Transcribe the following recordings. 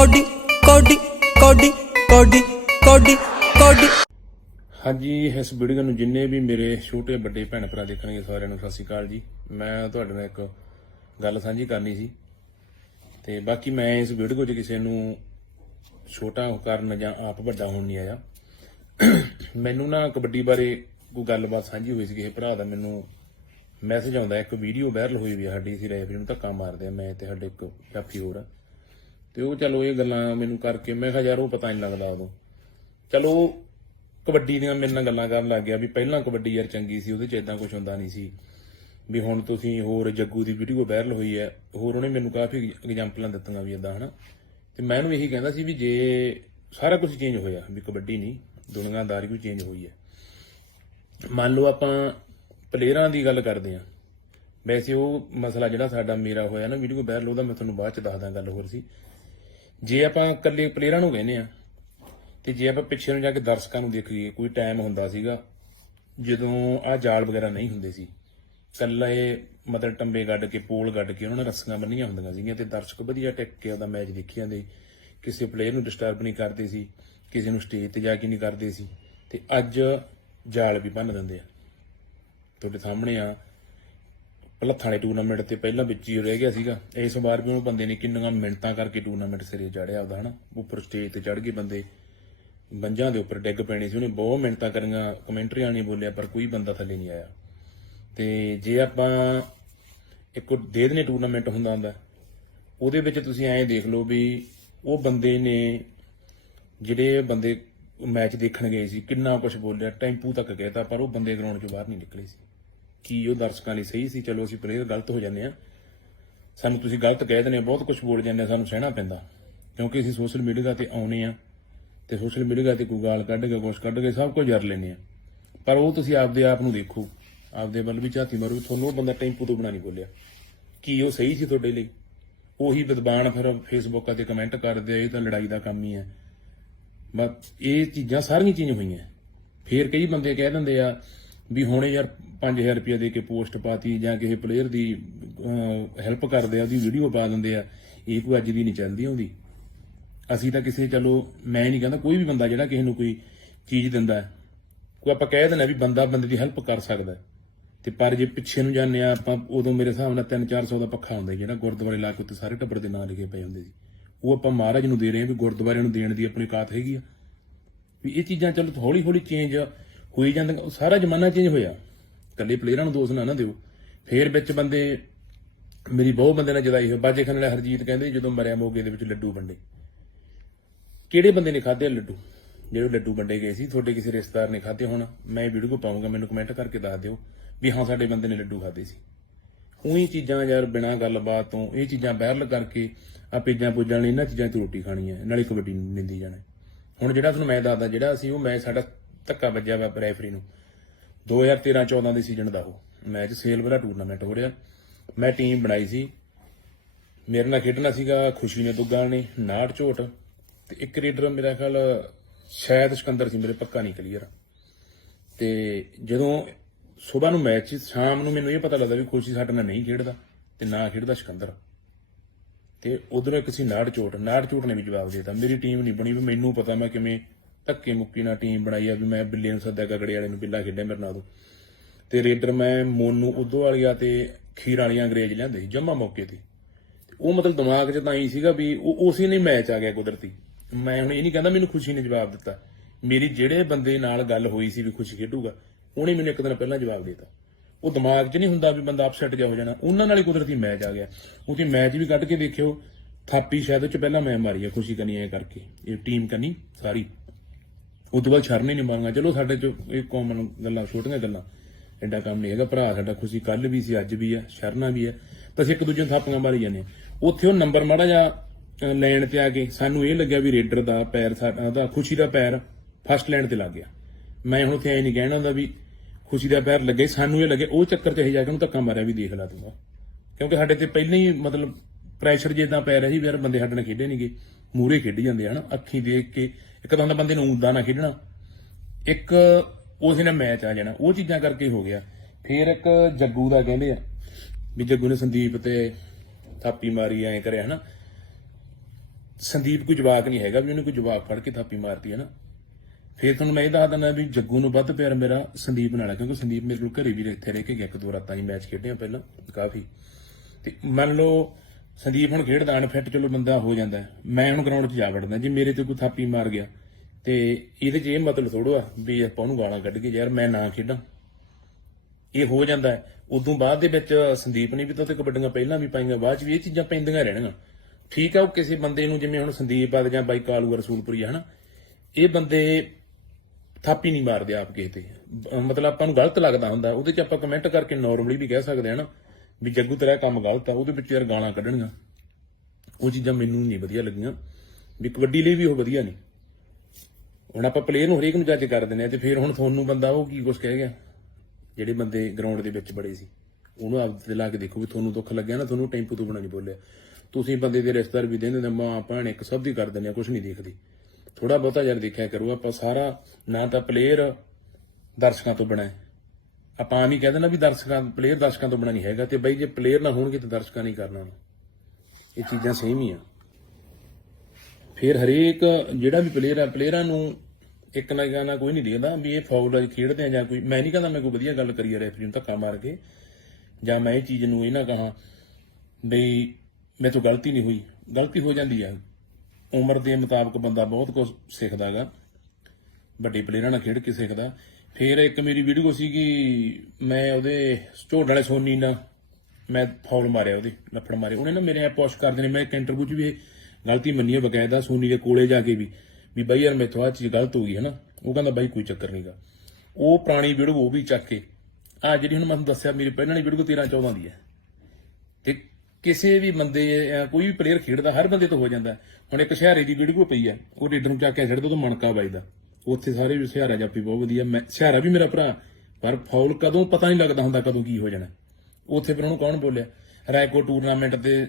Cody ਕੋਡੀ ਕੋਡੀ ਕੋਡੀ ਕੋਡੀ ਕੋਡੀ। ਹਾਂਜੀ, ਇਸ ਵੀਡੀਓ ਨੂੰ ਜਿੰਨੇ ਵੀ ਮੇਰੇ ਛੋਟੇ ਵੱਡੇ ਭੈਣ ਭਰਾ ਦੇਖਣਗੇ ਸਾਰਿਆਂ ਨੂੰ ਸਤਿ ਸ਼੍ਰੀ ਅਕਾਲ ਜੀ। ਮੈਂ ਤੁਹਾਡੇ ਨਾਲ ਇੱਕ ਗੱਲ ਸਾਂਝੀ ਕਰਨੀ ਸੀ। ਤੇ ਬਾਕੀ ਮੈਂ ਇਸ ਵੀਡੀਓ 'ਚ ਕਿਸੇ ਨੂੰ ਛੋਟਾ ਕਰਨ ਜਾਂ ਆਪ ਵੱਡਾ ਹੋਣ ਨਹੀਂ ਆਇਆ। ਮੈਨੂੰ ਨਾ ਕਬੱਡੀ ਬਾਰੇ ਕੋਈ ਗੱਲਬਾਤ ਸਾਂਝੀ ਹੋਈ ਸੀ, ਕਿਸੇ ਭਰਾ ਦਾ ਮੈਨੂੰ ਮੈਸੇਜ ਆਉਂਦਾ, ਇੱਕ ਵੀਡੀਓ ਵਾਇਰਲ ਹੋਈ ਵੀ ਆ ਸਾਡੀ ਸੀ ਰੈਫਰੀ ਨੂੰ ਧੱਕਾ ਮਾਰਦੇ ਆ, ਮੈਂ ਤੇ ਸਾਡੇ ਇੱਕ ਕਾਫੀ ਹੋਰ ਆ। ਤੇ ਉਹ ਚਲੋ ਇਹ ਗੱਲਾਂ ਮੈਨੂੰ ਕਰਕੇ, ਮੈਂ ਕਿਹਾ ਯਾਰ ਉਹ ਪਤਾ ਨਹੀਂ ਲੱਗਦਾ ਉਦੋਂ। ਚਲੋ ਕਬੱਡੀ ਦੀਆਂ ਮੇਰੇ ਨਾਲ ਗੱਲਾਂ ਕਰਨ ਲੱਗ ਗਿਆ ਵੀ ਪਹਿਲਾਂ ਕਬੱਡੀ ਯਾਰ ਚੰਗੀ ਸੀ, ਉਹਦੇ ਚ ਇਦਾਂ ਕੁਝ ਹੁੰਦਾ ਨਹੀਂ ਸੀ। ਵੀ ਹੁਣ ਤੁਸੀਂ ਹੋਰ ਜੱਗੂ ਦੀ ਵੀਡੀਓ ਵਾਇਰਲ ਹੋਈ ਹੈ, ਹੋਰ ਉਹਨੇ ਮੈਨੂੰ ਕਾਫੀ ਐਗਜ਼ਾਮਪਲਾਂ ਦਿੱਤੀਆਂ ਵੀ ਇਦਾਂ ਹਨਾ? ਤੇ ਮੈਂ ਉਹਨੂੰ ਇਹੀ ਕਹਿੰਦਾ ਸੀ ਵੀ ਜੇ ਸਾਰਾ ਕੁਝ ਚੇਂਜ ਹੋਇਆ, ਵੀ ਕਬੱਡੀ ਨਹੀਂ ਦੁਨੀਆਦਾਰੀ ਵੀ ਚੇਂਜ ਹੋਈ ਹੈ। ਮੰਨ ਲਓ ਆਪਾਂ ਪਲੇਅਰਾਂ ਦੀ ਗੱਲ ਕਰਦੇ ਆ ਵੈਸੇ ਉਹ ਮਸਲਾ ਜਿਹੜਾ ਸਾਡਾ, ਮੇਰਾ ਹੋਇਆ ਨਾ ਵੀਡੀਓ ਵਾਇਰਲ, ਉਹਦਾ ਮੈਂ ਤੁਹਾਨੂੰ ਬਾਅਦ ਚ ਦੱਸਦਾ ਗੱਲ ਹੋਰ ਸੀ। ਜੇ ਆਪਾਂ ਇਕੱਲੇ ਪਲੇਅਰਾਂ ਨੂੰ ਕਹਿੰਦੇ ਆ ਤੇ ਜੇ ਆਪਾਂ ਪਿੱਛੇ ਨੂੰ ਜਾ ਕੇ ਦਰਸ਼ਕਾਂ ਨੂੰ ਦੇਖੀਏ, ਕੋਈ ਟਾਈਮ ਹੁੰਦਾ ਸੀਗਾ, ਜਦੋਂ ਆ ਜਾਲ ਵਗੈਰਾ ਨਹੀਂ ਹੁੰਦੇ ਸੀ ਕੱਲਾ ਮਤਲਬ ਟੰਬੇ ਗੱਡ ਕੇ, ਪੋਲ ਗੱਡ ਕੇ ਉਹਨਾਂ ਨੇ ਰੱਸੀਆਂ ਬੰਨੀਆਂ ਹੁੰਦੀਆਂ ਸੀਗੀਆਂ ਤੇ ਦਰਸ਼ਕ ਵਧੀਆ ਟਿਕ ਕੇ ਉਹਦਾ ਮੈਚ ਦੇਖੀ ਜਾਂਦੇ ਕਿਸੇ ਪਲੇਅਰ ਨੂੰ ਡਿਸਟਰਬ ਨਹੀਂ ਕਰਦੇ ਸੀ, ਕਿਸੇ ਨੂੰ ਸਟੇਜ ਤੇ ਜਾ ਕੇ ਨਹੀਂ ਕਰਦੇ ਸੀ, ਤੇ ਅੱਜ ਜਾਲ ਵੀ ਬੰਨ ਦਿੰਦੇ ਆ। ਤੁਹਾਡੇ ਸਾਹਮਣੇ ਆ ਪਲੱਥਾਂ ਵਾਲੇ ਟੂਰਨਾਮੈਂਟ ਤੇ ਪਹਿਲਾਂ ਵਿੱਚ ਹੀ ਰਹਿ ਗਿਆ ਸੀਗਾ। ਇਸ ਵਾਰ ਵੀ ਉਹ ਬੰਦੇ ਨੇ ਕਿੰਨੀਆਂ ਮਿਹਨਤਾਂ ਕਰਕੇ ਟੂਰਨਾਮੈਂਟ ਸਿਰੇ ਚੜਿਆ ਉਹਦਾ, ਹਨਾ? ਉੱਪਰ ਸਟੇਜ ਤੇ ਚੜ ਗਏ ਬੰਦੇ। ਬੰਜਾਂ ਦੇ ਉੱਪਰ ਡਿੱਗ ਪੈਣੀ ਸੀ ਉਹਨੇ, ਬਹੁਤ ਮਿਹਨਤਾਂ ਕਰੀਆਂ ਕਮੈਂਟਰੀਆਂ ਨਹੀਂ ਬੋਲਿਆ, ਪਰ ਕੋਈ ਬੰਦਾ ਥੱਲੇ ਨਹੀਂ ਆਇਆ। ਤੇ ਜੇ ਆਪਾਂ ਇੱਕ ਦੇ ਦਿਨੇ ਟੂਰਨਾਮੈਂਟ ਹੁੰਦਾ ਹੁੰਦਾ, ਉਹਦੇ ਵਿੱਚ ਤੁਸੀਂ ਐਂ ਦੇਖ ਲਓ ਵੀ ਉਹ ਬੰਦੇ ਨੇ ਜਿਹੜੇ ਬੰਦੇ ਮੈਚ ਦੇਖਣ ਗਏ ਸੀ, ਕਿੰਨਾ ਕੁਝ ਬੋਲਿਆ, ਟੈਂਪੂ ਤੱਕ ਗਏ ਤਾਂ ਪਰ ਉਹ ਬੰਦੇ ਗਰਾਊਂਡ 'ਚੋਂ ਬਾਹਰ ਨਹੀਂ ਨਿਕਲੇ ਸੀ। ਕੀ ਉਹ ਦਰਸ਼ਕਾਂ ਲਈ ਸਹੀ ਸੀ? ਚਲੋ ਅਸੀਂ ਪਲੇਅਰ ਗਲਤ ਹੋ ਜਾਂਦੇ ਆ ਸਾਨੂੰ ਤੁਸੀਂ ਗਲਤ ਕਹਿ ਦਿੰਦੇ ਹੋ, ਬਹੁਤ ਕੁਝ ਬੋਲ ਜਾਂਦੇ ਆ ਸਾਨੂੰ ਸਹਿਣਾ ਪੈਂਦਾ। ਕਿਉਂਕਿ ਅਸੀਂ ਸੋਸ਼ਲ ਮੀਡੀਆ ਤੇ ਆਉਨੇ ਆ ਤੇ ਸੋਸ਼ਲ ਮੀਡੀਆ ਤੇ ਕੋਈ ਗਾਲ ਕੱਢ ਕੇ, ਕੁਛ ਕੱਢ ਕੇ ਸਭ ਕੁਝ ਜਰ ਲੈਨੇ ਆ ਪਰ ਉਹ ਤੁਸੀਂ ਆਪਦੇ ਆਪ ਨੂੰ ਦੇਖੋ। ਆਪਦੇ ਵੱਲ ਵੀ ਝਾਤੀ ਮਾਰੋ, ਵੀ ਤੁਹਾਨੂੰ ਉਹ ਬੰਦਾ ਟੈਂਪੂ ਤੋਂ ਬਣਾ ਨਹੀਂ ਬੋਲਿਆ। ਕੀ ਉਹ ਸਹੀ ਸੀ ਤੁਹਾਡੇ ਲਈ? ਉਹੀ ਵਿਦਵਾਨ ਫਿਰ ਫੇਸਬੁੱਕ ਤੇ ਕਮੈਂਟ ਕਰਦੇ ਆ, ਇਹ ਤਾਂ ਲੜਾਈ ਦਾ ਕੰਮ ਹੀ ਹੈ। ਬਸ ਇਹ ਚੀਜ਼ਾਂ ਸਾਰੀਆਂ ਚੇਂਜ ਹੋਈਆਂ। ਫੇਰ ਕਈ ਬੰਦੇ ਕਹਿ ਦਿੰਦੇ ਆ ਵੀ ਹੁਣ ਯਾਰ 5000 ਰੁਪਏ ਦੇ ਕੇ ਪੋਸਟ ਪਾਤੀ ਜਾਂ ਕਿਸੇ ਪਲੇਅਰ ਦੀ ਹੈਲਪ ਕਰਦੇ ਆ, ਉਹਦੀ ਵੀਡੀਓ ਪਾ ਦਿੰਦੇ ਆ, ਇਹ ਕੋਈ ਅੱਜ ਦੀ ਨਹੀਂ ਚੱਲਦੀ ਆਉਂਦੀ। ਅਸੀਂ ਤਾਂ ਕਿਸੇ, ਚਲੋ, ਮੈਂ ਨਹੀਂ ਕਹਿੰਦਾ ਕੋਈ ਵੀ ਬੰਦਾ ਜਿਹੜਾ ਕਿਸੇ ਨੂੰ ਕੋਈ ਚੀਜ਼ ਦਿੰਦਾ ਕੋਈ ਆਪਾਂ ਕਹਿ ਦਿੰਦੇ ਆ ਵੀ ਬੰਦਾ ਬੰਦੇ ਦੀ ਹੈਲਪ ਕਰ ਸਕਦਾ ਹੈ। ਤੇ ਪਰ ਜੇ ਪਿੱਛੇ ਨੂੰ ਜਾਂਦੇ ਆ, ਆਪਾਂ ਉਦੋਂ ਮੇਰੇ ਹਿਸਾਬ ਨਾਲ 3-400 ਦਾ ਪੱਖਾ ਹੁੰਦਾ ਜਿਹੜਾ ਗੁਰਦੁਆਰੇ ਲਾ ਕੇ ਉੱਤੇ ਸਾਰੇ ਟੱਬਰ ਦੇ ਨਾਂ ਲਿਖੇ ਪਏ ਹੁੰਦੇ ਸੀ। ਉਹ ਆਪਾਂ ਮਹਾਰਾਜ ਨੂੰ ਦੇ ਰਹੇ ਆ ਵੀ ਗੁਰਦੁਆਰੇ ਨੂੰ ਦੇਣ ਦੀ ਆਪਣੀ ਕਾਤ ਹੈਗੀ ਆ। ਵੀ ਇਹ ਚੀਜ਼ਾਂ, ਚਲੋ ਹੌਲੀ ਹੌਲੀ ਚੇਂਜ ਹੋਈ ਜਾਂਦਾ ਸਾਰਾ ਜ਼ਮਾਨਾ ਚੇਂਜ ਹੋਇਆ। ਕੱਲੇ ਪਲੇਅਰਾਂ ਨੂੰ ਦੋਸ਼ ਨਾ ਨਾ ਦਿਓ। ਫੇਰ ਵਿੱਚ ਬੰਦੇ, ਮੇਰੀ ਬਹੁਤ ਬੰਦੇ ਨਾਲ ਜਦਾਈ ਹੋ ਬਾਜੇ ਖਾਨ ਵਾਲਾ ਹਰਜੀਤ ਕਹਿੰਦੇ ਜਦੋਂ ਮਰਿਆ ਮੋਗੇ ਦੇ ਵਿੱਚ ਲੱਡੂ ਵੰਡੇ। ਕਿਹੜੇ ਬੰਦੇ ਨੇ ਖਾਧੇ ਆ ਲੱਡੂ? ਜਿਹੜੇ ਲੱਡੂ ਵੰਡੇ ਗਏ ਸੀ, ਤੁਹਾਡੇ ਕਿਸੇ ਰਿਸ਼ਤੇਦਾਰ ਨੇ ਖਾਧੇ ਹੋਣ? ਮੈਂ ਇਹ ਵੀਡੀਓ ਪਾਉਂਗਾ ਮੈਨੂੰ ਕਮੈਂਟ ਕਰਕੇ ਦੱਸ ਦਿਓ ਵੀ ਹਾਂ, ਸਾਡੇ ਬੰਦੇ ਨੇ ਲੱਡੂ ਖਾਧੇ ਸੀ। ਉਹੀ ਚੀਜ਼ਾਂ ਯਾਰ, ਬਿਨਾਂ ਗੱਲਬਾਤ ਤੋਂ, ਇਹ ਚੀਜ਼ਾਂ ਵਾਇਰਲ ਕਰਕੇ ਆ ਪੇਜਾਂ ਪੁੱਜਾਂ ਲਈ ਇਹਨਾਂ ਚੀਜ਼ਾਂ ਤੇ ਰੋਟੀ ਖਾਣੀ ਹੈ, ਨਾਲੇ ਕਬੱਡੀ ਨੂੰ ਨਿੰਦੀ ਜਾਣਾ। ਹੁਣ ਜਿਹੜਾ ਤੁਹਾਨੂੰ ਮੈਂ ਦੱਸਦਾ, ਜਿਹੜਾ ਅਸੀਂ ਉਹ ਮੈਂ ਸਾਡਾ ਧੱਕਾ ਵੱਜਿਆ ਵਾ ਰੈਫਰੀ ਨੂੰ। 2013-14 ਦੇ ਸੀਜ਼ਨ ਦਾ ਉਹ। ਮੈਚ ਸੇਲ ਵਾਲਾ ਟੂਰਨਾਮੈਂਟ ਹੋ ਰਿਹਾ। ਮੈਂ ਟੀਮ ਬਣਾਈ ਸੀ। ਮੇਰੇ ਨਾਲ ਖੇਡਣਾ ਸੀਗਾ ਖੁਸ਼ੀ ਨੇ ਦੁੱਗਾ ਨੇ, ਨਾੜ ਝੋਟ। ਤੇ ਇੱਕ ਰੀਡਰ ਮੇਰਾ ਖਿਆਲ ਸ਼ਾਇਦ ਸਿਕੰਦਰ ਸੀ, ਮੇਰੇ ਪੱਕਾ ਨਹੀਂ ਕਲੀਅਰ ਤੇ ਜਦੋਂ ਸਵੇਰ ਨੂੰ ਮੈਚ ਸੀ, ਸ਼ਾਮ ਨੂੰ ਮੈਨੂੰ ਇਹ ਪਤਾ ਲੱਗਦਾ ਵੀ ਖੁਸ਼ੀ ਸਾਡੇ ਨਾਲ ਨਹੀਂ ਖੇਡਦਾ ਤੇ ਨਾ ਖੇਡਦਾ ਸਿਕੰਦਰ। ਤੇ ਉਧਰ ਇੱਕ ਸੀ ਨਾੜ ਚੋਟ ਨਾੜ ਚੋਟ ਨੇ ਵੀ ਜਵਾਬ ਦੇ ਦਿੱਤਾ। ਮੇਰੀ ਟੀਮ ਨਹੀਂ ਬਣੀ ਵੀ ਮੈਨੂੰ ਪਤਾ ਮੈਂ ਕਿਵੇਂ ਧੱਕੇ ਮੁੱਕੀ ਨਾਲ ਟੀਮ ਬਣਾਈ ਆ ਵੀ ਮੈਂ ਬਿੱਲੇ ਨੂੰ ਸੱਦਿਆ, ਗਗੜੇ ਵਾਲੇ ਨੂੰ ਬਿੱਲਾ ਖੇਡਿਆ ਮੇਰੇ ਨਾਲ ਉਦੋਂ। ਤੇ ਰੇਡਰ ਮੈਂ ਮੋਨੂ ਉਦੋਂ ਵਾਲੀਆ ਤੇ ਖੀਰ ਵਾਲੀਆਂ ਅੰਗਰੇਜ਼ ਲਿਆਂਦੇ ਸੀ, ਜੰਮਾ ਮੌਕੇ ਤੇ। ਉਹ ਮਤਲਬ ਦਿਮਾਗ 'ਚ ਤਾਂ ਹੀ ਸੀਗਾ ਵੀ ਉਹ ਉਸੇ ਨੇ ਮੈਚ ਆ ਗਿਆ ਕੁਦਰਤੀ। ਮੈਂ ਹੁਣ ਇਹ ਨਹੀਂ ਕਹਿੰਦਾ ਮੈਨੂੰ ਖੁਸ਼ੀ ਨੇ ਜਵਾਬ ਦਿੱਤਾ। ਮੇਰੀ ਜਿਹੜੇ ਬੰਦੇ ਨਾਲ ਗੱਲ ਹੋਈ ਸੀ ਵੀ ਖੁਸ਼ੀ ਖੇਡੂਗਾ, ਉਹਨੇ ਮੈਨੂੰ ਇੱਕ ਦਿਨ ਪਹਿਲਾਂ ਜਵਾਬ ਦਿੱਤਾ। ਉਹ ਦਿਮਾਗ 'ਚ ਨਹੀਂ ਹੁੰਦਾ ਵੀ ਬੰਦਾ ਅਪਸੈਟ ਜਾ ਹੋ ਜਾਣਾ। ਉਹਨਾਂ ਨਾਲ ਹੀ ਕੁਦਰਤੀ ਮੈਚ ਆ ਗਿਆ। ਉਹ ਤੇ ਮੈਚ ਵੀ ਕੱਢ ਕੇ ਦੇਖਿਓ, ਥਾਪੀ ਸ਼ਾਇਦ ਉਹ 'ਚ ਪਹਿਲਾਂ ਮੈਂ ਮਾਰੀ ਆ ਖੁਸ਼ੀ ਕਨੀ ਐ ਕਰਕੇ। ਇਹ ਟੀਮ ਕਨੀ ਸਾਰੀ। ਉਹ ਤੋਂ ਬਾਅਦ ਛਰਨੇ ਨਹੀਂ ਮਾਰਾਂਗਾ। ਚਲੋ ਸਾਡੇ 'ਚ ਇਹ ਕਾਮਨ ਗੱਲਾਂ, ਛੋਟੀਆਂ ਗੱਲਾਂ। ਐਡਾ ਕੰਮ ਨਹੀਂ ਹੈਗਾ ਭਰਾ, ਸਾਡਾ ਖੁਸ਼ੀ ਕੱਲ ਵੀ ਸੀ, ਅੱਜ ਵੀ ਆ, ਸ਼ਰਨਾ ਵੀ ਆ। ਤਾਂ ਅਸੀਂ ਇੱਕ ਦੂਜੇ ਨੂੰ ਥਾਪੀਆਂ ਮਾਰੀ ਜਾਂਦੇ ਹਾਂ। ਉੱਥੇ ਉਹ ਨੰਬਰ ਮਾੜਾ ਜਾਂ ਲੈਣ ਤੇ ਆ ਕੇ ਸਾਨੂੰ ਇਹ ਲੱਗਿਆ ਵੀ ਰੇਡਰ ਦਾ ਪੈਰ ਸਾਡਾ ਖੁਸ਼ੀ ਦਾ ਪੈਰ ਫਸਟ ਲੈਣ ਤੇ ਲੱਗ ਗਿਆ। ਮੈਂ ਹੁਣ ਉੱਥੇ ਐ ਨਹੀਂ ਕਹਿਣਾ ਹੁੰਦਾ ਵੀ ਖੁਸ਼ੀ ਦਾ ਪੈਰ ਲੱਗੇ, ਸਾਨੂੰ ਇਹ ਲੱਗੇ, ਉਹ ਚੱਕਰ ਚ ਇਹ ਜਾ ਕੇ ਉਹਨੂੰ ਧੱਕਾ ਮਾਰਿਆ ਵੀ ਦੇਖ ਲਾ ਤੂੰ ਕਿਉਂਕਿ ਸਾਡੇ ਤੇ ਪਹਿਲਾਂ ਹੀ ਮਤਲਬ ਪ੍ਰੈਸ਼ਰ ਜਿੱਦਾਂ ਪੈ ਰਿਹਾ ਸੀ ਵੀ ਯਾਰ ਬੰਦੇ ਸਾਡੇ ਨਾਲ ਖੇਡੇ ਨਹੀਂਗੇ ਮੂਰੇ ਖੇਡੀ ਜਾਂਦੇ ਹਨ ਅੱਖੀਂ ਦੇਖ ਕੇ, ਇੱਕ ਤਾਂ ਬੰਦੇ ਨੂੰ ਉਂਦਾ ਨਾ ਖੇਡਣਾ। ਇੱਕ ਉਸੇ ਨਾਲ ਮੈਚ ਆ ਜਾਣਾ, ਉਹ ਚੀਜ਼ਾਂ ਕਰਕੇ ਹੋ ਗਿਆ। ਫਿਰ ਇੱਕ ਜੱਗੂ ਦਾ ਕਹਿੰਦੇ ਆ, ਵੀ ਜੱਗੂ ਨੇ ਸੰਦੀਪ ਤੇ ਥਾਪੀ ਮਾਰੀ, ਐ ਕਰਿਆ, ਹਨਾ। ਸੰਦੀਪ ਕੋਈ ਜਵਾਕ ਨਹੀਂ ਹੈਗਾ, ਵੀ ਉਹਨੇ ਕੋਈ ਜਵਾਕ ਫੜ ਕੇ ਥਾਪੀ ਮਾਰਤੀ ਹੈ ਨਾ। ਫੇਰ ਤੁਹਾਨੂੰ ਮੈਂ ਇਹ ਦੱਸ ਦਿੰਦਾ ਵੀ ਜੱਗੂ ਨੂੰ ਵੱਧ ਪਿਆਰ ਮੇਰਾ ਸੰਦੀਪ ਨਾਲ ਹੈ ਕਿਉਂਕਿ ਸੰਦੀਪ ਮੇਰੇ ਕੋਲ ਘਰੇ ਵੀ ਇੱਥੇ ਰਹਿ ਕੇ ਗਿਆ, ਇੱਕ ਦੋ ਰਾਤਾਂ ਹੀ ਮੈਚ ਖੇਡਿਆ ਪਹਿਲਾਂ, ਕਾਫੀ। ਤੇ ਮੰਨ ਲਓ ਸੰਦੀਪ ਹੁਣ ਖੇਡਦਾ ਅਨਫਿੱਟ ਚਲੋ ਬੰਦਾ ਹੋ ਜਾਂਦਾ ਮੈਂ ਹੁਣ ਗਰਾਊਂਡ 'ਚ ਜਾ ਵੜਦਾ ਜੇ ਮੇਰੇ ਤੇ ਕੋਈ ਥਾਪੀ ਮਾਰ ਗਿਆ, ਤੇ ਇਹਦੇ 'ਚ ਇਹ ਮਤਲਬ ਥੋੜੋ ਆ ਵੀ ਆਪਾਂ ਉਹਨੂੰ ਗਾਲਾਂ ਕੱਢ ਕੇ ਯਾਰ ਮੈਂ ਨਾ ਖੇਡਾਂ। ਇਹ ਹੋ ਜਾਂਦਾ ਹੈ। ਉਦੋਂ ਬਾਅਦ ਦੇ ਵਿੱਚ ਸੰਦੀਪ ਨੇ ਵੀ ਤਾਂ ਤੇ ਕਬੱਡੀਆਂ ਪਹਿਲਾਂ ਵੀ ਪਾਈਆਂ, ਬਾਅਦ ਚ ਵੀ ਇਹ ਚੀਜ਼ਾਂ ਪੈਂਦੀਆਂ ਰਹਿਣਗੀਆਂ। ਠੀਕ ਆ, ਉਹ ਕਿਸੇ ਬੰਦੇ ਨੂੰ ਜਿਵੇਂ ਹੁਣ ਸੰਦੀਪ ਆ ਜਾਂ ਬਾਈ ਕਾਲੂ ਰਸੂਲਪੁਰੀ ਆ, ਹਨਾ? ਇਹ ਬੰਦੇ ਥਾਪੀ ਨਹੀਂ ਮਾਰਦੇ ਆਪ ਕਿਸੇ ਤੇ। ਮਤਲਬ ਆਪਾਂ ਨੂੰ ਗਲਤ ਲੱਗਦਾ ਹੁੰਦਾ। ਉਹਦੇ 'ਚ ਆਪਾਂ ਕਮੈਂਟ ਕਰਕੇ ਨਾਰਮਲੀ ਵੀ ਕਹਿ ਸਕਦੇ ਹਾਂ ਨਾ ਵੀ ਜੱਗੂ ਤੇਰਾ ਕੰਮ ਗਲਤ ਆ, ਉਹਦੇ ਵਿੱਚ ਯਾਰ ਗਾਲਾਂ ਕੱਢਣੀਆਂ। ਉਹ ਚੀਜ਼ਾਂ ਮੈਨੂੰ ਨਹੀਂ ਵਧੀਆ ਲੱਗੀਆਂ। ਵੀ ਕਬੱਡੀ ਲਈ ਵੀ ਉਹ ਵਧੀਆ ਨਹੀਂ। ਹੁਣ ਆਪਾਂ ਪਲੇਅਰ ਨੂੰ ਹਰੇਕ ਨੂੰ ਜੱਜ ਕਰ ਦਿੰਦੇ ਆ ਤੇ ਫਿਰ ਹੁਣ ਤੁਹਾਨੂੰ ਬੰਦਾ ਉਹ ਕੀ ਕੁਛ ਕਹਿ ਗਿਆ? ਜਿਹੜੇ ਬੰਦੇ ਗਰਾਊਂਡ ਦੇ ਵਿੱਚ ਬੜੇ ਸੀ। ਉਹਨੂੰ ਆਪ ਤੇ ਲਾ ਕੇ ਦੇਖੋ ਵੀ ਤੁਹਾਨੂੰ ਦੁੱਖ ਲੱਗਿਆ ਨਾ, ਤੁਹਾਨੂੰ ਟੈਂਪੂ ਤੋਂ ਬਣਾ ਨਹੀਂ ਬੋਲਿਆ। ਤੁਸੀਂ ਬੰਦੇ ਦੇ ਰਿਸ਼ਤੇਦਾਰ ਵੀ ਦਿੰਦੇ ਨੇ ਮਾਂ, ਭੈਣ ਇੱਕ ਸਭ ਦੀ ਕਰ ਦਿੰਦੇ ਆ ਕੁਝ ਨਹੀਂ ਦੇਖਦੀ। ਥੋੜਾ ਬਹੁਤਾ ਯਾਰ ਦੇਖਿਆ ਕਰੋ, ਆਪਾਂ ਸਾਰਾ ਨਾ ਤਾਂ ਪਲੇਅਰ ਦਰਸ਼ਕਾਂ ਤੋਂ ਬਣਾ ਆਪਾਂ ਆਮ ਹੀ ਕਹਿੰਦੇ ਨਾ ਵੀ ਦਰਸ਼ਕਾਂ ਪਲੇਅਰ ਦਰਸ਼ਕਾਂ ਤੋਂ ਬਣਾ ਨਹੀਂ ਹੈਗਾ ਤੇ ਬਈ ਜੇ ਪਲੇਅਰ ਨਾ ਹੋਣਗੇ ਤਾਂ ਦਰਸ਼ਕਾਂ ਨਹੀਂ ਕਰਨਾ ਇਹ ਚੀਜ਼ਾਂ ਸੇਮ ਹੀ ਆ। ਫਿਰ ਹਰੇਕ ਜਿਹੜਾ ਵੀ ਪਲੇਅਰ ਆ ਪਲੇਅਰਾਂ ਨੂੰ ਇੱਕ ਨਾ ਗਾਣਾ ਕੋਈ ਨਹੀਂ ਦੇਖਦਾ ਵੀ ਇਹ ਫਾਉਲ ਖੇਡਦੇ ਆ ਜਾਂ ਕੋਈ ਮੈਂ ਨਹੀਂ ਕਹਿੰਦਾ ਮੈਂ ਕੋਈ ਵਧੀਆ ਗੱਲ ਕਰੀ ਆ ਰੈਫਰੀ ਨੂੰ ਧੱਕਾ ਮਾਰ ਕੇ, ਜਾਂ ਮੈਂ ਇਹ ਚੀਜ਼ ਨੂੰ ਇਹ ਨਾ ਕਹਾ ਬਈ ਮੇਰੇ ਤੋਂ ਗਲਤੀ ਨਹੀਂ ਹੋਈ। ਗਲਤੀ ਹੋ ਜਾਂਦੀ ਆ। ਉਮਰ ਦੇ ਮੁਤਾਬਕ ਬੰਦਾ ਬਹੁਤ ਕੁਝ ਸਿੱਖਦਾ ਹੈਗਾ। ਵੱਡੇ ਪਲੇਅਰਾਂ ਨਾਲ ਖੇਡ ਕੇ ਸਿੱਖਦਾ। ਫਿਰ ਇੱਕ ਮੇਰੀ ਵੀਡੀਓ ਸੀਗੀ, ਮੈਂ ਉਹਦੇ ਝੋੜ ਵਾਲੇ ਸੋਨੀ ਨਾਲ ਮੈਂ ਫੌਲ ਮਾਰਿਆ ਉਹਦੇ, ਲੱਫੜ ਮਾਰੇ। ਉਹਨੇ ਨਾ ਮੇਰੇ ਆ ਪੁਸ਼ ਕਰਦੇ ਨੇ ਮੈਂ ਇੱਕ ਇੰਟਰਵਿਊ 'ਚ ਵੀ ਇਹ ਗਲਤੀ ਮੰਨੀ ਹੈ ਬਕਾਇਦਾ ਸੋਨੀ ਦੇ ਕੋਲੇ ਜਾ ਕੇ ਵੀ ਵੀ ਬਾਈ ਯਾਰ ਮੈਥੋਂ ਆ ਚੀਜ਼ ਗਲਤ ਹੋ ਗਈ ਹੈ ਨਾ, ਉਹ ਕਹਿੰਦਾ ਬਾਈ ਕੋਈ ਚੱਕਰ ਨਹੀਂਗਾ ਉਹ ਪੁਰਾਣੀ ਵੀਡੀਓ ਉਹ ਵੀ ਚੱਕ ਕੇ ਆ ਜਿਹੜੀ ਹੁਣ ਮੈਂ ਤੁਹਾਨੂੰ ਦੱਸਿਆ, ਮੇਰੀ ਪਹਿਲਾਂ ਵਾਲੀ ਵੀਡੀਓ 13 14 ਦੀ ਹੈ। ਤੇ ਕਿਸੇ ਵੀ ਬੰਦੇ ਅਹ ਕੋਈ ਵੀ ਪਲੇਅਰ ਖੇਡਦਾ, ਹਰ ਬੰਦੇ ਤੋਂ ਹੋ ਜਾਂਦਾ। ਹੁਣ ਇੱਕ ਸ਼ਹਿਰੇ ਦੀ ਵੀਡੀਓ ਪਈ ਹੈ, ਉਹ ਰੀਡਰ ਨੂੰ ਚੱਕ ਕੇ ਛੱਡ ਦੋ ਤਾਂ ਮਣਕਾ ਵੱਜਦਾ। ਉੱਥੇ ਸਾਰੇ ਵੀ ਸ਼ਹਿਰਾ ਜਾਪੀ ਬਹੁਤ ਵਧੀਆ। ਮੈਂ ਸ਼ਹਿਰਾ ਵੀ ਮੇਰਾ ਭਰਾ, ਪਰ ਫਾਉਲ ਕਦੋਂ ਪਤਾ ਨਹੀਂ ਲੱਗਦਾ ਹੁੰਦਾ ਕਦੋਂ ਕੀ ਹੋ ਜਾਣਾ। ਉੱਥੇ ਫਿਰ ਉਹਨੂੰ ਕੌਣ ਬੋਲਿਆ? ਰਾਏਕੋ ਟੂਰਨਾਮੈਂਟ ਤੇ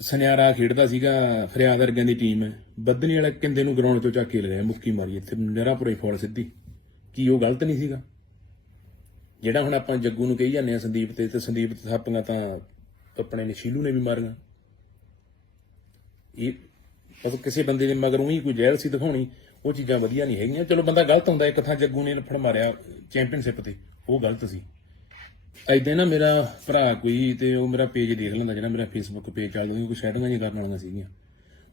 ਸੁਨਿਆਰਾ ਖੇਡਦਾ ਸੀਗਾ, ਫਰਿਆਦ ਵਰਗਿਆਂ ਦੀ ਟੀਮ। ਬੱਦਨੀ ਵਾਲਾ ਕਿੰਦੇ ਨੂੰ ਗਰਾਊਂਡ ਤੋਂ ਚੱਕ ਕੇ ਲਿਆ ਮੁੱਕੀ ਮਾਰੀ। ਇੱਥੇ ਨਿਹਰਾਪੁਰੇ ਫੌਲ ਸਿੱਧੀ। ਕੀ ਉਹ ਗਲਤ ਨਹੀਂ ਸੀਗਾ? ਜਿਹੜਾ ਹੁਣ ਆਪਾਂ ਜੱਗੂ ਨੂੰ ਕਹੀ ਜਾਂਦੇ ਆ ਸੰਦੀਪ ਤੇ ਤੇ ਸੰਦੀਪ ਤੇ ਥਾਪੀਆਂ ਤਾਂ ਆਪਣੇ ਨਸ਼ੀਲੂ ਨੇ ਵੀ ਮਾਰੀਆਂ। ਇਹ ਮਤਲਬ ਕਿਸੇ ਬੰਦੇ ਨੇ ਮਗਰ ਉਹੀ ਕੋਈ ਜਹਿਲ ਸੀ ਦਿਖਾਉਣੀ। ਉਹ ਚੀਜ਼ਾਂ ਵਧੀਆ ਨਹੀਂ ਹੈਗੀਆਂ। ਚਲੋ, ਬੰਦਾ ਗਲਤ ਹੁੰਦਾ, ਇੱਕ ਥਾਂ ਜੱਗੂ ਨੇ ਲਫੜ ਮਾਰਿਆ ਚੈਂਪੀਅਨਸ਼ਿਪ ਤੇ, ਉਹ ਗਲਤ ਸੀ। ਐਦਾਂ ਨਾ ਮੇਰਾ ਭਰਾ ਕੋਈ ਤੇ ਉਹ ਮੇਰਾ ਪੇਜ ਦੇਖ ਲੈਂਦਾ, ਜਿਹੜਾ ਮੇਰਾ ਫੇਸਬੁੱਕ ਪੇਜ ਚੱਲਦਾ ਸੀ ਕੋਈ ਸੈਟਿੰਗਾਂ ਨਹੀਂ ਕਰਨ ਵਾਲੀਆਂ ਸੀਗੀਆਂ।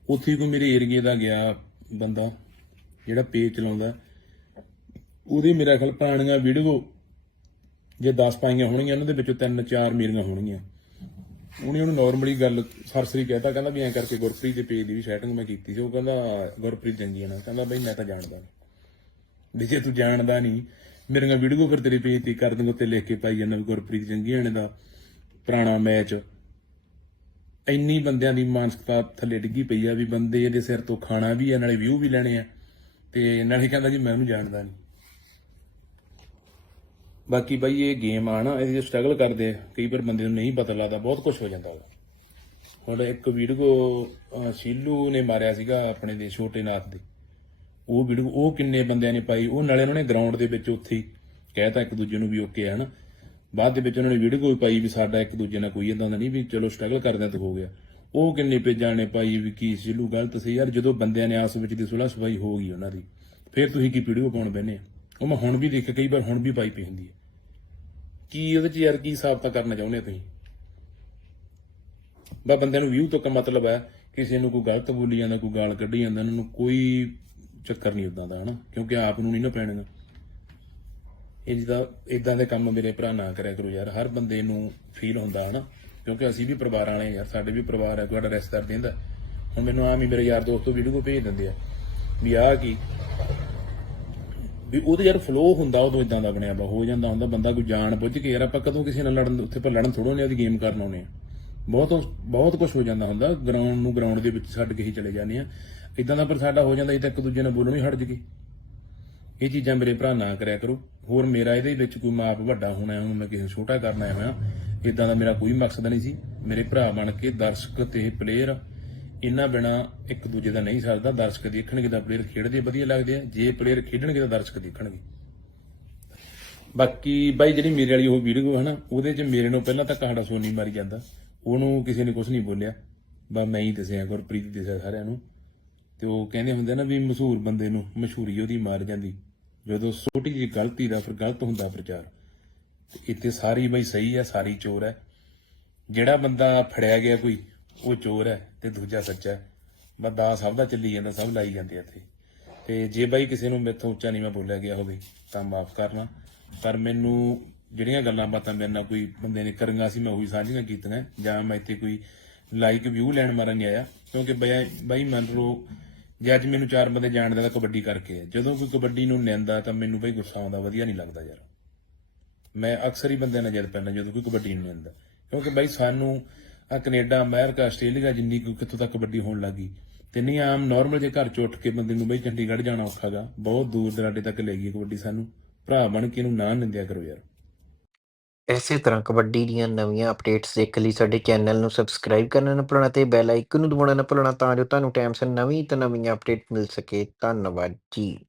ਉੱਥੇ ਕੋਈ ਮੇਰੇ ਏਰੀਏ ਦਾ ਗਿਆ ਬੰਦਾ, ਜਿਹੜਾ ਪੇਜ ਚਲਾਉਂਦਾ। ਉਹਦੇ ਮੇਰਾ ਖਿਆਲ ਪੁਰਾਣੀਆਂ ਵੀਡੀਓ ਜੇ 10 ਪਾਈਆਂ ਹੋਣਗੀਆਂ, ਉਹਨਾਂ ਦੇ ਵਿੱਚੋਂ ਤਿੰਨ ਚਾਰ ਮੇਰੀਆਂ ਹੋਣਗੀਆਂ। ਉਹਨੇ ਉਹਨੂੰ ਨਾਰਮਲੀ ਗੱਲ ਸਰਸਰੀ ਕਹਿਤਾ, ਕਹਿੰਦਾ ਵੀ ਐਂ ਕਰਕੇ ਗੁਰਪ੍ਰੀਤ ਦੇ ਪੇਜ ਦੀ ਵੀ ਸੈਟਿੰਗ ਮੈਂ ਕੀਤੀ ਸੀ, ਉਹ ਕਹਿੰਦਾ, ਗੁਰਪ੍ਰੀਤ ਚੰਗੀ ਹੈ ਨਾ। ਕਹਿੰਦਾ, ਬਈ ਮੈਂ ਤਾਂ ਜਾਣਦਾ ਨਹੀਂ ਵੀ ਜੇ ਤੂੰ ਜਾਣਦਾ ਨਹੀਂ ਮੇਰੀਆਂ ਵੀਡੀਓ ਫਿਰ ਤੇਰੇ ਪੇਜ ਤੇ ਕਰ ਦੂੰਗਾ, ਉੱਤੇ ਲਿਖ ਕੇ ਪਾਈ ਜਾਂਦਾ ਵੀ ਗੁਰਪ੍ਰੀਤ ਚੰਗੀਆਣੇ ਦਾ ਪੁਰਾਣਾ ਮੈਚ ਇੰਨੀ ਬੰਦਿਆਂ ਦੀ ਮਾਨਸਿਕਤਾ ਥੱਲੇ ਡਿੱਗੀ ਪਈ ਆ ਵੀ ਬੰਦੇ ਇਹਦੇ ਸਿਰ ਤੋਂ ਖਾਣਾ ਵੀ ਆ, ਨਾਲੇ ਵਿਊ ਵੀ ਲੈਣੇ ਆ। ਤੇ ਨਾਲੇ ਕਹਿੰਦਾ ਜੀ, ਮੈਂ ਉਹਨੂੰ ਜਾਣਦਾ ਨਹੀਂ ਬਾਕੀ ਬਾਈ ਇਹ ਗੇਮ ਆ ਨਾ ਇਹਦੇ ਸਟਰਗਲ ਕਰਦੇ ਕਈ ਵਾਰ ਬੰਦੇ ਨੂੰ ਨਹੀਂ ਪਤਾ ਲੱਗਦਾ, ਬਹੁਤ ਕੁਝ ਹੋ ਜਾਂਦਾ ਉਹਦਾ। ਹੁਣ ਇੱਕ ਵੀਡੀਓ ਸ਼ੀਲੂ ਨੇ ਮਾਰਿਆ ਸੀਗਾ ਆਪਣੇ ਦੇ, ਛੋਟੇ ਨਾਥ ਦੇ। ਉਹ ਵੀਡੀਓ, ਉਹ ਕਿੰਨੇ ਬੰਦਿਆਂ ਨੇ ਪਾਈ, ਉਹ ਨਾਲੇ ਉਹਨਾਂ ਨੇ ਗਰਾਊਂਡ ਦੇ ਵਿੱਚ ਉੱਥੇ ਹੀ ਕਹਿਤਾ ਇੱਕ ਦੂਜੇ ਨੂੰ ਵੀ ਓਕੇ ਹੈ ਨਾ ਬਾਅਦ ਦੇ ਵਿੱਚ ਉਹਨਾਂ ਨੇ ਵੀਡੀਓ ਵੀ ਪਾਈ ਵੀ ਸਾਡਾ ਇੱਕ ਦੂਜੇ ਨਾਲ ਕੋਈ ਇਦਾਂ ਦਾ ਨਹੀਂ ਵੀ ਚਲੋ ਸਟਰਗਲ ਕਰਦੇ ਆ ਤਾਂ ਹੋ ਗਿਆ। ਉਹ ਕਿੰਨੇ ਪੇਜਾਂ ਨੇ ਪਾਈ ਵੀ ਕੀ ਸ਼ੀਲੂ, ਗਲਤ ਸੀ ਯਾਰ, ਜਦੋਂ ਬੰਦਿਆਂ ਨੇ ਆਸ ਵਿੱਚ ਦੀ ਸੁਲਹ ਸਫ਼ਾਈ ਹੋ ਗਈ ਉਹਨਾਂ ਦੀ, ਫਿਰ ਤੁਸੀਂ ਕੀ ਵੀਡੀਓ ਪਾਉਣ ਬੈਨੇ ਉਹ ਮੈਂ ਹੁਣ ਵੀ ਦੇਖ, ਕਈ ਵਾਰ ਹੁਣ ਵੀ ਪਾਈ ਪਈ ਹੁੰਦੀ ਹੈ ਕੀ ਉਹਦੇ ਚ ਯਾਰ ਕੀ ਸਾਬਤਾ ਕਰਨਾ ਚਾਹੁੰਦੇ ਤੁਸੀਂ? ਬਾ ਬੰਦਿਆਂ ਨੂੰ ਵਿਊ ਤੋਂ ਕਾ ਮਤਲਬ ਹੈ, ਕਿਸੇ ਨੂੰ ਕੋਈ ਗਲਤ ਬੋਲੀ ਜਾਂਦਾ, ਕੋਈ ਗਾਲ ਕੱਢੀ ਜਾਂਦਾ, ਉਹਨਾਂ ਨੂੰ ਕੋਈ ਚੱਕਰ ਨਹੀਂ ਉਦਾਂ ਦਾ, ਹਨਾ? ਕਿਉਂਕਿ ਆਪ ਨੂੰ ਨਹੀਂ ਨਾ ਪੈਣਗਾ। ਇਹ ਜਿਹਦਾ ਇਦਾਂ ਦੇ ਕੰਮ ਮੇਰੇ ਭਰਾ ਨਾ ਕਰਿਆ ਕਰੋ ਯਾਰ। ਹਰ ਬੰਦੇ ਨੂੰ ਫੀਲ ਹੁੰਦਾ ਹੈ ਨਾ ਕਿਉਂਕਿ ਅਸੀਂ ਵੀ ਪਰਿਵਾਰ ਵਾਲੇ ਯਾਰ, ਸਾਡੇ ਵੀ ਪਰਿਵਾਰ ਹੈ ਤੁਹਾਡਾ ਰਿਸ਼ਤੇਦਾਰ ਦਿੰਦਾ। ਹੁਣ ਮੈਨੂੰ ਆਮ ਹੀ ਮੇਰੇ ਯਾਰ ਦੋਸਤ ਵੀਡੀਓ ਭੇਜ ਦਿੰਦੇ ਆ। ਵੀ ਆਹ ਕੀ? ਵੀ ਉਹਦੇ ਯਾਰ ਫਲੋ ਹੁੰਦਾ, ਉਦੋਂ ਇਦਾਂ ਦਾ ਬਣਿਆ ਵਾ, ਹੋ ਜਾਂਦਾ, ਹੁੰਦਾ ਬੰਦਾ ਕੋਈ ਜਾਣ ਬੁੱਝ ਕੇ, ਯਾਰ ਆਪਾਂ ਕਦੋਂ ਕਿਸੇ ਨਾਲ ਲੜਨ, ਉੱਥੇ ਪਰ ਲੜਨ ਥੋੜੋ ਨੇ ਉਹਦੀ ਗੇਮ ਕਰਨ ਆਉਨੇ ਆ ਬਹੁਤ ਬਹੁਤ ਕੁਝ ਹੋ ਜਾਂਦਾ ਹੁੰਦਾ ਗਰਾਊਂਡ ਨੂੰ ਗਰਾਊਂਡ ਦੇ ਵਿੱਚ ਛੱਡ ਕੇ ਹੀ ਚਲੇ ਜਾਂਦੇ ਆ ਇਦਾਂ ਦਾ ਪਰ ਸਾਡਾ ਹੋ ਜਾਂਦਾ ਇਹ ਤਾਂ ਇੱਕ ਦੂਜੇ ਨਾਲ ਬੋਲਣੋਂ ਹੀ ਹਟ ਜਗੇ ਇਹ ਚੀਜ਼ਾਂ ਮੇਰੇ ਭਰਾ ਨਾ ਕਰਿਆ ਕਰੋ। ਹੋਰ ਮੇਰਾ ਇਹਦੇ ਵਿੱਚ ਕੋਈ ਮਾਪ ਵੱਡਾ ਹੋਣਾ, ਹੁਣ ਮੈਂ ਕਿਸੇ ਨੂੰ ਛੋਟਾ ਕਰਨਾ ਆਇਆ ਹੋਇਆ ਇਦਾਂ ਦਾ ਮੇਰਾ ਕੋਈ ਮਕਸਦ ਨਹੀਂ ਸੀ। ਮੇਰੇ ਭਰਾ ਬਣ ਕੇ ਦਰਸ਼ਕ ਤੇ ਪਲੇਅਰ ਇਹਨਾਂ ਬਿਨਾ ਇੱਕ ਦੂਜੇ ਦਾ ਨਹੀਂ ਸਰਦਾ, ਦਰਸ਼ਕ ਦੇਖਣਗੇ ਤਾਂ ਪਲੇਅਰ ਖੇਡਦੇ ਵਧੀਆ ਲੱਗਦੇ ਆ, ਜੇ ਪਲੇਅਰ ਖੇਡਣਗੇ ਤਾਂ ਦਰਸ਼ਕ ਦੇਖਣਗੇ। ਬਾਕੀ ਬਾਈ ਜਿਹੜੀ ਮੇਰੇ ਵਾਲੀ ਉਹ ਵੀਡੀਓ ਹੈ ਨਾ ਉਹਦੇ 'ਚ ਮੇਰੇ ਨੂੰ ਪਹਿਲਾਂ ਤਾਂ ਕਹਾੜਾ ਸੋਨੀ ਮਾਰੀ ਜਾਂਦਾ। ਉਹਨੂੰ ਕਿਸੇ ਨੇ ਕੁਝ ਨਹੀਂ ਬੋਲਿਆ। ਬਸ ਮੈਂ ਹੀ ਦੱਸਿਆ, ਗੁਰਪ੍ਰੀਤ ਹੀ ਦੱਸਿਆ ਸਾਰਿਆਂ ਨੂੰ। ਤੇ ਉਹ ਕਹਿੰਦੇ ਹੁੰਦੇ ਨਾ ਵੀ ਮਸ਼ਹੂਰ ਬੰਦੇ ਨੂੰ ਮਸ਼ਹੂਰੀ ਉਹਦੀ ਮਾਰ ਜਾਂਦੀ। ਜਦੋਂ ਛੋਟੀ ਜਿਹੀ ਗਲਤੀ ਦਾ ਫਿਰ ਗਲਤ ਹੁੰਦਾ ਪ੍ਰਚਾਰ। ਤੇ ਇੱਥੇ ਸਾਰੀ ਬਈ ਸਹੀ ਹੈ ਸਾਰੀ ਚੋਰ ਹੈ ਜਿਹੜਾ ਬੰਦਾ ਫੜਿਆ ਗਿਆ ਕੋਈ ਉਹ ਚੋਰ ਹੈ ਤੇ ਦੂਜਾ ਸੱਚਾ ਹੈ। ਬੰਦਾ ਸਭ ਦਾ ਚੱਲੀ ਜਾਂਦਾ, ਸਭ ਲਾਈ ਜਾਂਦੇ ਆ ਇੱਥੇ। ਤੇ ਜੇ ਬਾਈ ਕਿਸੇ ਨੂੰ ਮੇਥੋਂ ਉੱਚਾ ਨੀਵਾਂ ਬੋਲਿਆ ਗਿਆ ਹੋਵੇ, ਤਾਂ ਮਾਫ ਕਰਨਾ। ਪਰ ਮੈਨੂੰ ਜਿਹੜੀਆਂ ਗੱਲਾਂ ਬਾਤਾਂ ਮੇਰੇ ਨਾਲ ਕੋਈ ਬੰਦੇ ਨੇ ਕਰੀਆਂ ਸੀ, ਮੈਂ ਉਹੀ ਸਾਂਝੀਆਂ ਕੀਤੀਆਂ। ਜਾਂ ਮੈਂ ਇੱਥੇ ਕੋਈ ਲਾਈਕ ਵਿਊ ਲੈਣ ਮਾਰਨ ਨਹੀਂ ਆਇਆ। ਕਿਉਂਕਿ ਬਾਈ ਬਾਈ ਮੰਨ ਲਓ, ਜੇ ਅੱਜ ਮੈਨੂੰ ਚਾਰ ਬੰਦੇ ਜਾਣਦੇ ਤਾਂ ਕਬੱਡੀ ਕਰਕੇ ਹੈ ਜਦੋਂ ਕੋਈ ਕਬੱਡੀ ਨੂੰ ਨਿੰਦਾ, ਤਾਂ ਮੈਨੂੰ ਬਈ ਗੁੱਸਾ ਆਉਂਦਾ, ਵਧੀਆ ਨਹੀਂ ਲੱਗਦਾ ਯਾਰ। ਮੈਂ ਅਕਸਰ ਹੀ ਬੰਦਿਆਂ ਨਾਲ ਜਦ ਪੈਂਦਾ, ਜਦੋਂ ਕੋਈ ਕਬੱਡੀ ਨੂੰ ਨਿੰਦਾ। ਕਿਉਂਕਿ ਬਾਈ ਸਾਨੂੰ ਆ ਕੈਨੇਡਾ, ਅਮਰੀਕਾ, ਆਸਟ੍ਰੇਲੀਆ ਜਿੰਨੀ ਕੋਈ ਕਿੱਥੋਂ ਤੱਕ ਕਬੱਡੀ ਹੋਣ ਲੱਗੀ ਤੇ ਨਹੀਂ, ਆਮ ਨਾਰਮਲ ਜੇ ਘਰ ਚ ਉੱਠ ਕੇ ਬੰਦੇ ਨੂੰ ਬਈ ਚੰਡੀਗੜ੍ਹ ਜਾਣਾ ਔਖਾਗਾ ਬਹੁਤ ਦੂਰ ਦਰਾਡੇ ਤੱਕ ਲੈ ਗਈ ਕਬੱਡੀ ਸਾਨੂੰ। ਭਰਾ ਬਣ ਕੇ ਇਹਨੂੰ ਨਾ ਨਿੰਦਿਆ ਕਰੋ ਯਾਰ। ਇਸੇ ਤਰ੍ਹਾਂ ਕਬੱਡੀ ਦੀਆਂ ਨਵੀਆਂ ਅਪਡੇਟਸ ਦੇਖਣ ਲਈ ਸਾਡੇ ਚੈਨਲ ਨੂੰ ਸਬਸਕ੍ਰਾਈਬ ਕਰਨਾ ਨਾ ਭੁੱਲਣਾ ਤੇ ਬੈਲ ਆਈਕਨ ਨੂੰ ਦਬਾਉਣਾ ਨਾ ਭੁੱਲਣਾ ਤਾਂ ਜੋ ਤੁਹਾਨੂੰ ਟਾਈਮ ਸਿਰ ਨਵੀਂ ਤੋਂ ਨਵੀਂ ਅਪਡੇਟ ਮਿਲ ਸਕੇ। ਧੰਨਵਾਦ ਜੀ।